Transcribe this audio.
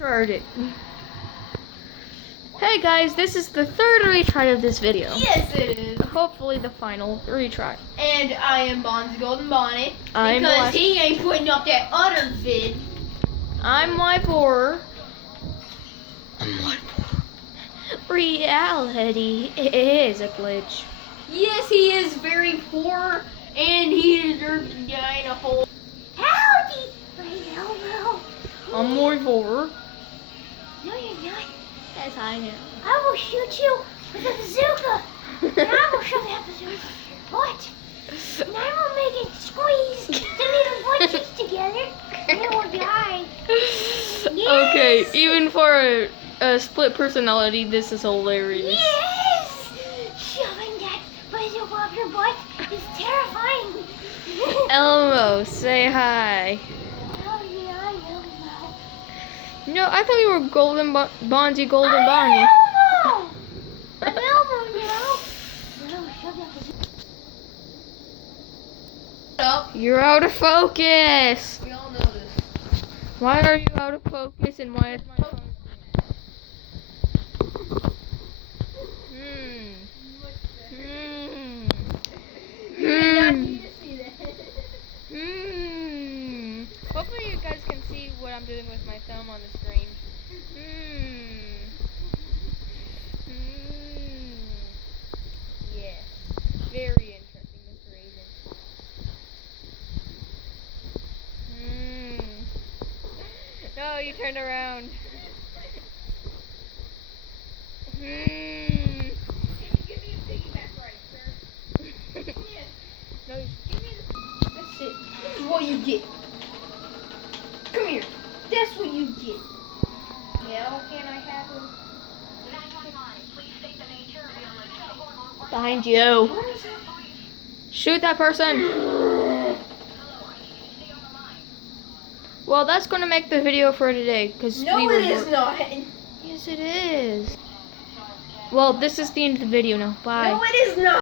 Tried it. Hey guys, this is the third retry of this video. Yes, it is. Hopefully the final retry. And I am Bonds Golden Bonnet. I'm because Black. he ain't putting up that other vid. I'm my poor. Reality is a glitch. Yes, he is very poor, and he deserves to die in a hole. Howdy, my elbow. I'm my poor. No, you're not. Yes, I am. I will shoot you with a bazooka. And I will shove that bazooka. What? And I will make it squeeze the little bunches together, and it will die. Yes. Okay, even for a split personality, this is hilarious. Yes! Shoving that bazooka up your butt is terrifying. Elmo, say hi. Oh, yeah, Elmo. No, I thought you were Bonzi Golden Bonnie. Elmo! I'm Elmo now. No, shove that bazooka. Up. You're out of focus. We all know this. Why are you out of focus and why is my phone? Hopefully you guys can see what I'm doing with my thumb on the screen. Yes. Very interesting, Mr. Agent. No, you turned around. Can you give me a piggyback ride, sir? Yeah. No, Give me the... That's it. This is what you get. Come here. That's what you get. Yeah, can I have him? behind you. What is that? Shoot that person. Well, that's going to make the video for today. No, it is not. Yes, it is. Well, this is the end of the video now. Bye. No, it is not.